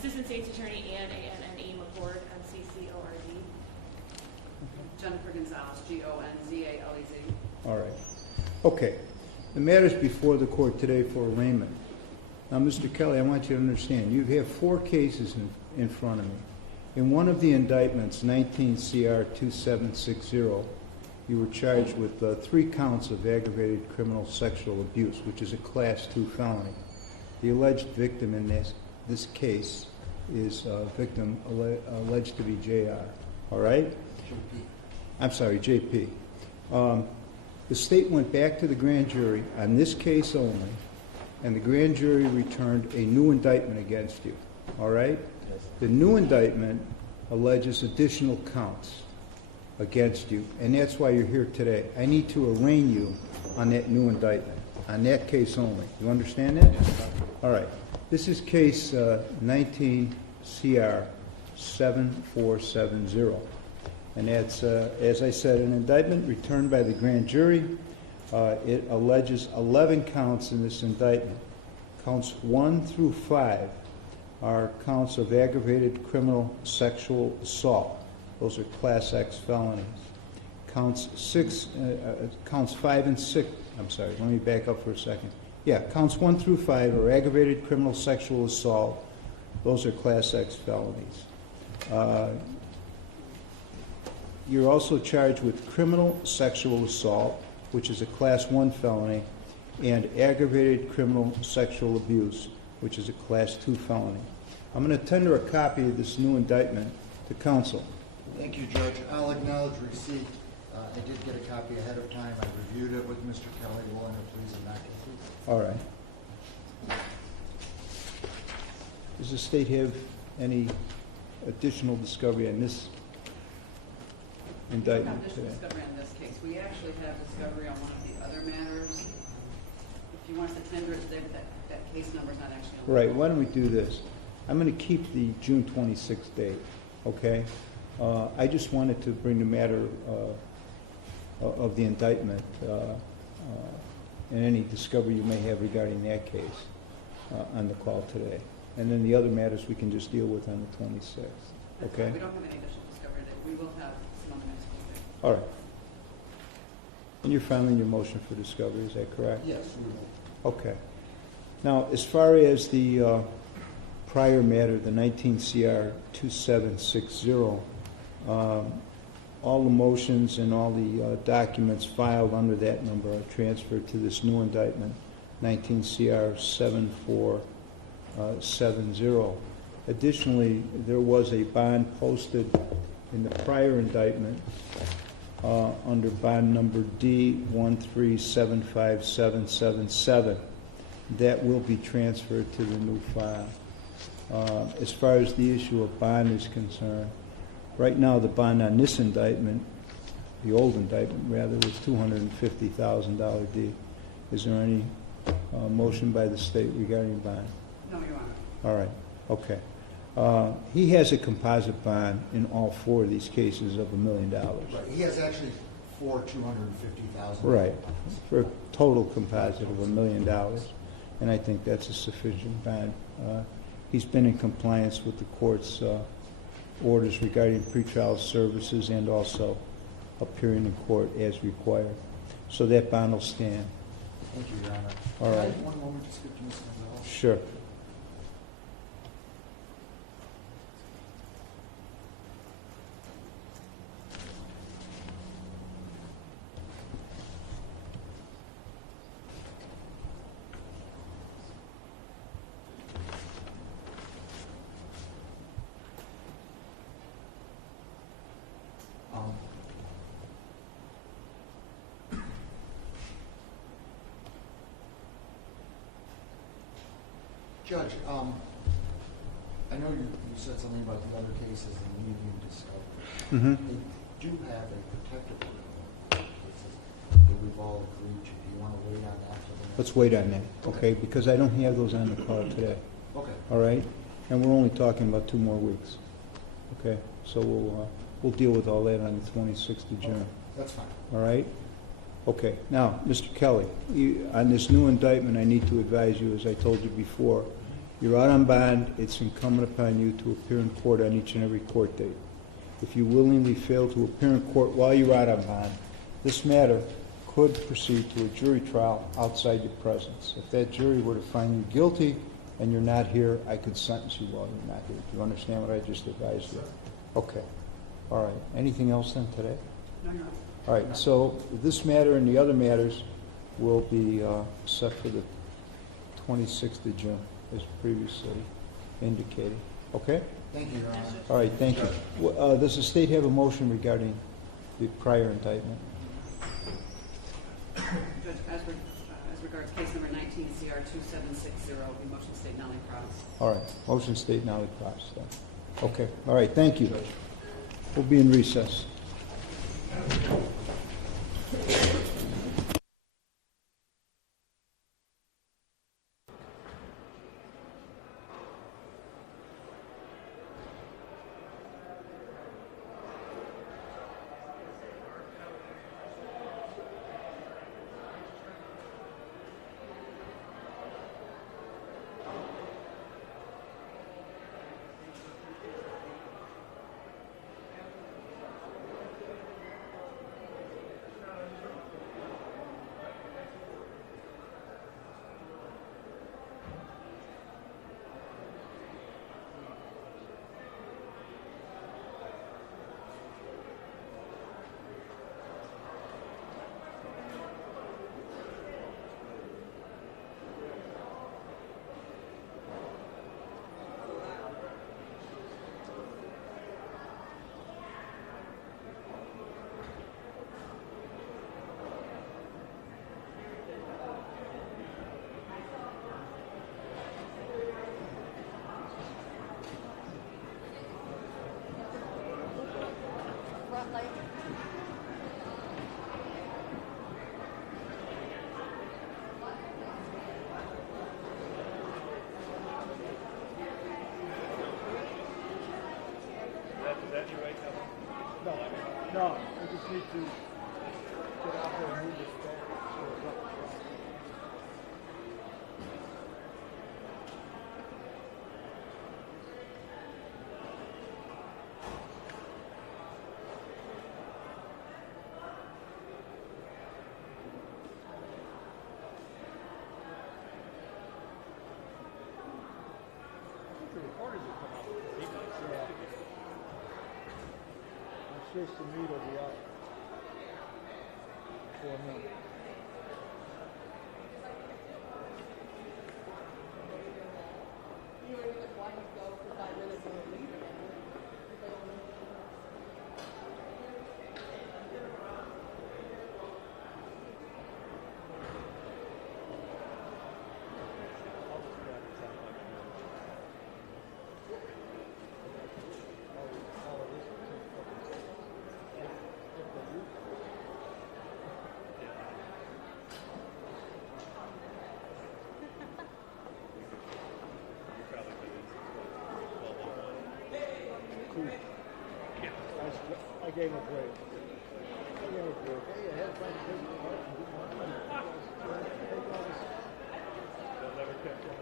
Assistant State's Attorney Anne McCord, MCCORD. Jennifer Gonzalez, Gonzalez. All right. Okay. The matter's before the court today for arraignment. Now, Mr. Kelly, I want you to understand, you have 4 cases in front of me. In one of the indictments, 19 CR 2760, you were charged with 3 counts of aggravated criminal sexual abuse, which is a Class 2 felony. The alleged victim in this case is victim alleged to be JR. All right? JP. I'm sorry, JP. The state went back to the grand jury on this case only, and the grand jury returned a new indictment against you. All right? Yes. The new indictment alleges additional counts against you, and that's why you're here today. I need to arraign you on that new indictment, on that case only. You understand that? All right. This is case 19 CR 7470. And that's, as I said, an indictment returned by the grand jury. It alleges 11 counts in this indictment. Counts 1 through 5 are counts of aggravated criminal sexual assault. Those are Class X felonies. Counts 5 and 6, I'm sorry, let me back up for a second. Yeah, counts 1 through 5 are aggravated criminal sexual assault. Those are Class X felonies. You're also charged with criminal sexual assault, which is a Class 1 felony, and aggravated criminal sexual abuse, which is a Class 2 felony. I'm going to tender a copy of this new indictment to counsel. Thank you, Judge. I'll acknowledge receipt. I did get a copy ahead of time. I reviewed it with Mr. Kelly. Will enter pleas and not guilty. All right. Does the state have any additional discovery on this We have indictment additional today? discovery on this case. We actually have discovery on one of the other matters. If you want us to tender it, that case number's not actually on the Right, phone. why don't we do this? I'm going to keep the June 26th date, okay? I just wanted to bring the matter of the indictment and any discovery you may have regarding that case on the call today. And then the other matters we can just deal with on the 26th, That's okay? fine. We don't have any additional discovery that we will have some on the next meeting. All right. And you're filing your motion for discovery, is that correct? Yes, we will. Okay. Now, as far as the prior matter, the 19 CR 2760, all the motions and all the documents filed under that number are transferred to this new indictment, 19 CR 7470. Additionally, there was a bond posted in the prior indictment under bond number D1375777. That will be transferred to the new file. As far as the issue of bond is concerned, right now the bond on this indictment, the old indictment rather, was $250,000 D. Is there any motion by the state regarding bond? No, Your Honor. All right, okay. He has a composite bond in all 4 of these cases of $1 million. Right. He has actually for $250,000. Right, for a total composite of $1 million, and I think that's a sufficient bond. He's been in compliance with the court's orders regarding pretrial services and also appearing in court as required. So that bond will stand. Thank you, Your Honor. All Can I right. have one moment to speak to Ms. Gonzalez? Sure. Judge, I know you said something about the other cases and the medium discovery. Mm-hmm. They do have a protective order that we've all agreed to. Do you want to wait on that for the next? Let's wait on that, okay? Because I don't have those on the call today, Okay. all right? And we're only talking about 2 more weeks, okay? So we'll deal with all that on the 26th of June, Okay. That's fine. all right? Okay. Now, Mr. Kelly, on this new indictment, I need to advise you, as I told you before, You're out on bond. It's incumbent upon you to appear in court on each and every court date. If you willingly fail to appear in court while you're out on bond, this matter could proceed to a jury trial outside your presence. If that jury were to find you guilty and you're not here, I could sentence you while you're not here. Do you understand what I just advised you? Okay. All right. Anything else then today? No, no. All right. So this matter and the other matters will be set for the 26th of June, as previously indicated. Okay? Thank you, Your Honor. All right. Thank you. Does the state have a motion regarding the prior indictment? Judge, as regards case number 19 CR 2760, the motion state null and cross. All right. Motion state null and cross then. Okay. All right. Thank you. We'll be in recess. No, we just need to get out there and move this back so it's up front. I think the recorders will come out with the emails. Yeah. My sister meet will be out for a minute. Cool. I gave him a break. I gave him a break. Hey, I had a friend who didn't want to take all this. They'll never catch on.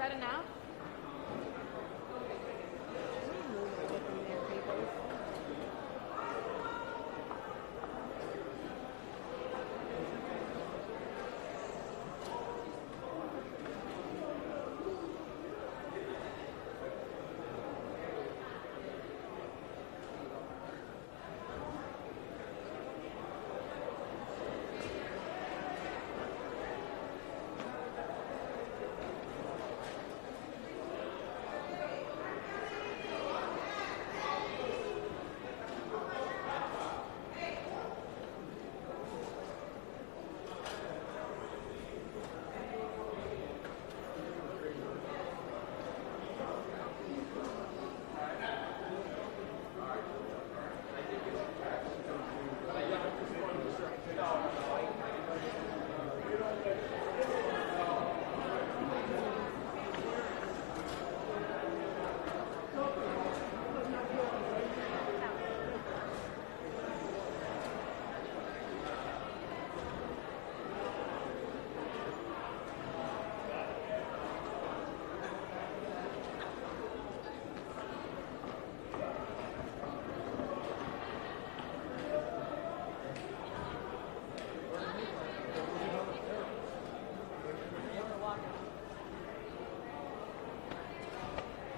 that enough?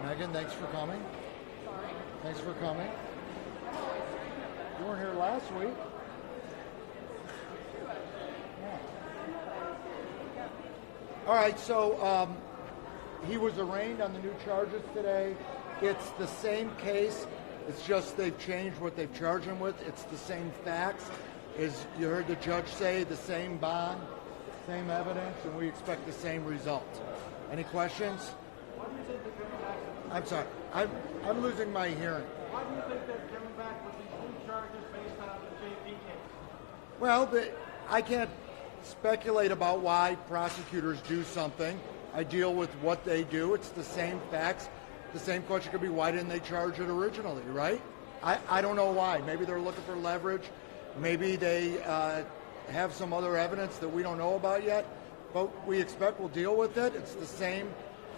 Megan, thanks for coming. Sorry. Thanks for coming. You weren't here last week. Yeah. All right, so he was arraigned on the new charges today. It's the same case. It's just they've changed what they've charged him with. It's the same facts. As you heard the judge say, the same bond, same evidence, and we expect the same result. Any questions? Why do you think they're coming back? I'm sorry. I'm losing my hearing. Why do you think they're coming back with these new charges based on the JP case? Well, I can't speculate about why prosecutors do something. I deal with what they do. It's the same facts. The same question could be, why didn't they charge it originally, right? I don't know why. Maybe they're looking for leverage. Maybe they have some other evidence that we don't know about yet. But we expect we'll deal with it. It's the same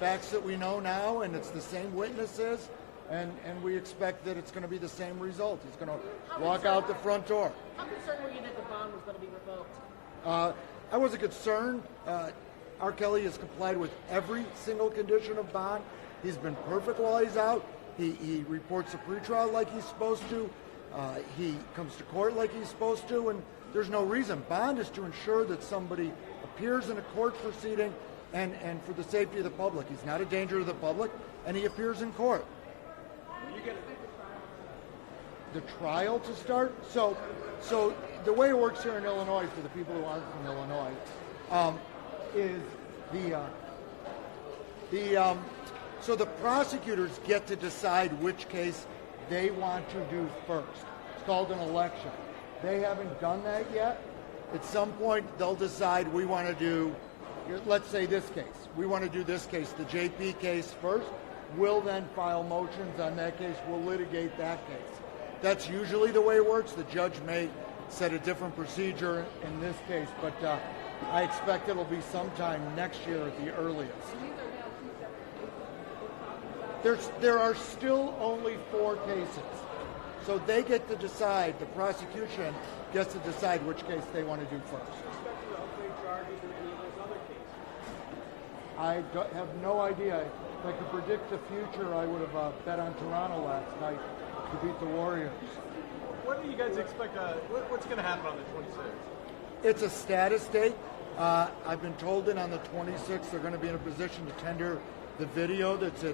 facts that we know now, and it's the same witnesses, and we expect that it's going to be the same result. He's going to walk out the front door. How concerned were you that the bond was going to be revoked? I wasn't concerned. R. Kelly has complied with every single condition of bond. He's been perfect while he's out. He reports a pretrial like he's supposed to. He comes to court like he's supposed to, and there's no reason. Bond is to ensure that somebody appears in a court proceeding and for the safety of the public. He's not a danger to the public, and he appears in court. The trial to start? So the way it works here in Illinois, for the people who aren't from Illinois, is so the prosecutors get to decide which case they want to do first. It's called an election. They haven't done that yet. At some point, they'll decide we want to do, let's say this case. We want to do this case, the JP case first. We'll then file motions on that case. We'll litigate that case. That's usually the way it works. The judge may set a different procedure in this case, but I expect it'll be sometime next year at the earliest. There are still only 4 cases. So they get to decide, the prosecution gets to decide which case they want to do first. I have no idea. If I could predict the future, I would have bet on Toronto last night to beat the Warriors. What do you guys expect? What's going to happen on the 26th? It's a status date. I've been told that on the 26th they're going to be in a position to tender the video that's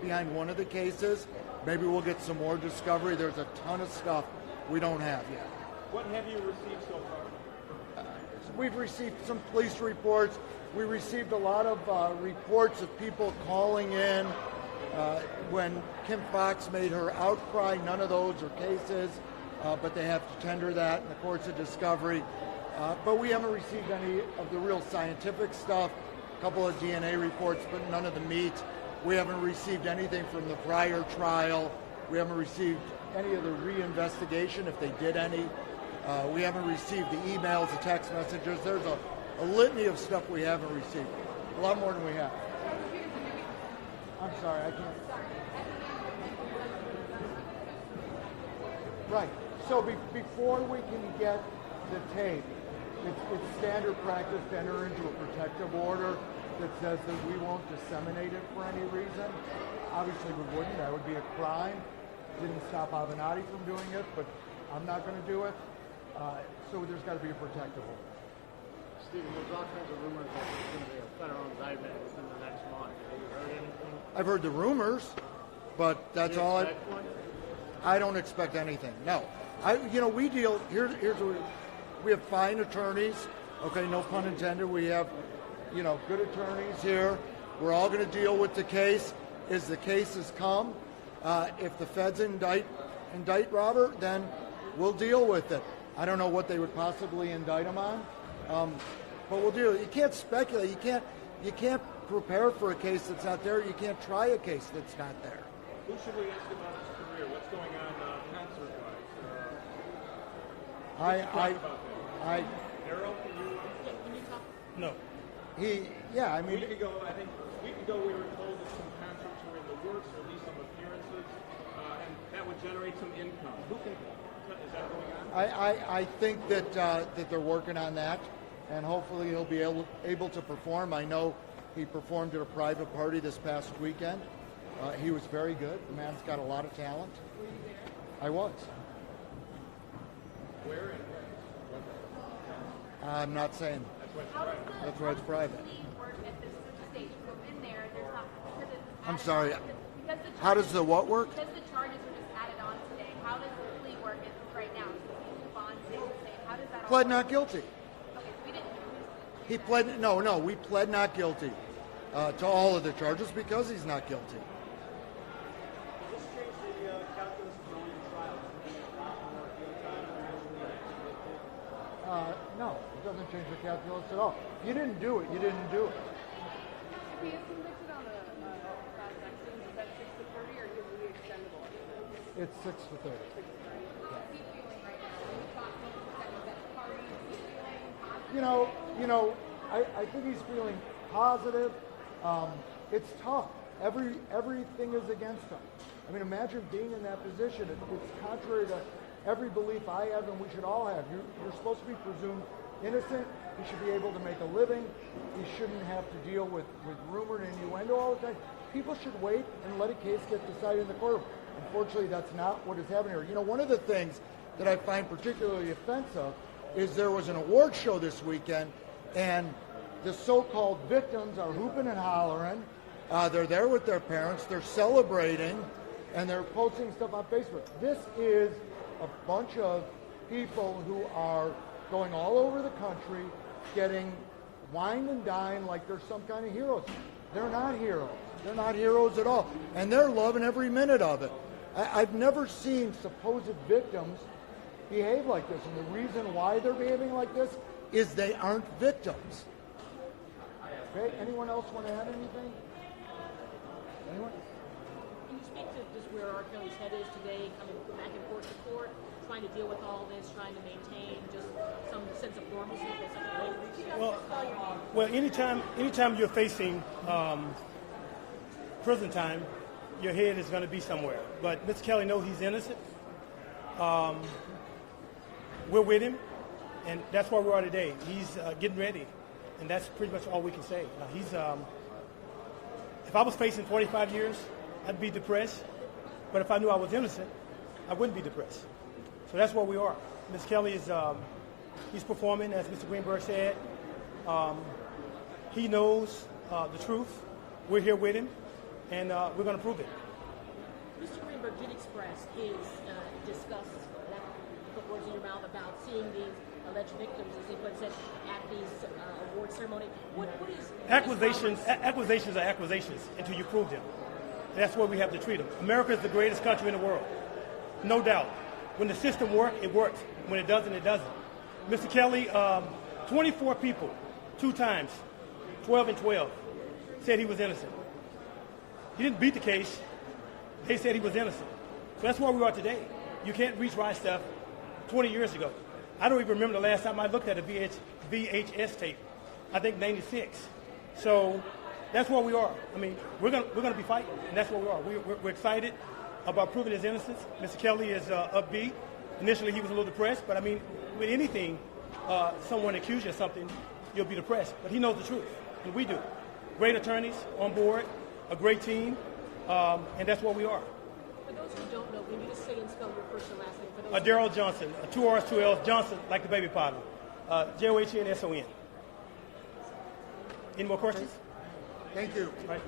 behind one of the cases. Maybe we'll get some more discovery. There's a ton of stuff we don't have yet. What have you received so far? We've received some police reports. We received a lot of reports of people calling in when Kim Fox made her outcry. None of those are cases, but they have to tender that in the courts of discovery. But we haven't received any of the real scientific stuff, a couple of DNA reports, but none of the meat. We haven't received anything from the prior trial. We haven't received any of the reinvestigation, if they did any. We haven't received the emails, the text messages. There's a litany of stuff we haven't received. A lot more than we have. sorry, I can't. Right. So before we can get the tape, it's standard practice to enter into a protective order that says that we won't disseminate it for any reason. Obviously, we wouldn't. That would be a crime. Didn't stop Avenatti from doing it, but I'm not going to do it. So there's got to be a protective order. Stephen, there's all kinds of rumors that there's going to be a federal indictment within the next month. Have you heard anything? I've heard the rumors, but that's all I. Expect one? I don't expect anything. No, we deal. Here's what we have fine attorneys. Okay, no pun intended. We have, good attorneys here. We're all going to deal with the case as the cases come. If the feds indict Robert, then we'll deal with it. I don't know what they would possibly indict him on, but we'll do it. You can't speculate. You can't prepare for a case that's not there. You can't try a case that's not there. Who should we ask about his career? What's going on concert-wise? Daryl, can you talk? No. A week ago, we were told that some concerts were in the works, or at least some appearances, and that would generate some income. Is that going on? I think that they're working on that, and hopefully he'll be able to perform. I know he performed at a private party this past weekend. He was very good. The man's got a lot of talent. Were you there? I was. Where and I'm not saying. That's why it's private. I'm sorry. How does the what work? Because the charges were just added on today, how does the plea work right now? So the bond stays the same. How does that all Pled work? not guilty. Okay, so we didn't. He pled. No, we pled not guilty to all of the charges because he's not guilty. Does this change the calculus of going to trial? No, it doesn't change the calculus at all. You didn't do it. You didn't do it. If he is convicted on a class action, is that 6 to 30 or is it extendable? It's 6 to 30. I think he's feeling positive. It's tough. Everything is against him. I mean, imagine being in that position. It's contrary to every belief I have and we should all have. You're supposed to be presumed innocent. He should be able to make a living. He shouldn't have to deal with rumor and innuendo all the time. People should wait and let a case get decided in the court. Unfortunately, that's not what is happening here. One of the things that I find particularly offensive is there was an award show this weekend, and the so-called victims are hooping and hollering. They're there with their parents. They're celebrating, and they're posting stuff on Facebook. This is a bunch of people who are going all over the country, getting wine and dine like they're some kind of heroes. They're not heroes. They're not heroes at all. And they're loving every minute of it. I've never seen supposed victims behave like this. And the reason why they're behaving like this is they aren't victims. Okay, anyone else want to add anything? Anyone? Can you speak to just where R. Kelly's head is today, coming back and forth to court, trying to deal with all this, trying to maintain just some sense of normalcy? Well, anytime you're facing prison time, your head is going to be somewhere. But Mr. Kelly knows he's innocent. We're with him, and that's where we are today. He's getting ready, and that's pretty much all we can say. If I was facing 45 years, I'd be depressed. But if I knew I was innocent, I wouldn't be depressed. So that's where we are. Mr. Kelly is he's performing, as Mr. Greenberg said. He knows the truth. We're here with him, and we're going to prove it. Mr. Greenberg did express his disgust, put words in your mouth, about seeing these alleged victims, as he put it, at these award ceremony. What is accusations are accusations until you prove them. And that's where we have to treat them. America is the greatest country in the world, no doubt. When the system works, it works. When it doesn't, it doesn't. Mr. Kelly, 24 people, 2 times, 12 and 12, said he was innocent. He didn't beat the case. They said he was innocent. So that's where we are today. You can't retry stuff 20 years ago. I don't even remember the last time I looked at a VHS tape. I think 96. So that's where we are. I mean, we're gonna be fighting, and that's where we are. We're excited about proving his innocence. Mr. Kelly is upbeat. Initially, he was a little depressed, but I mean, with anything, someone accuse you of something, you'll be depressed. But he knows the truth, and we do. Great attorneys on board, a great team, and that's where we are. For those who don't know, can you just say and spell your first and last name? For those Daryl Johnson, 2 R's, 2 L's, Johnson, like the baby powder. Johnsson. Any more questions? Thank you. Right.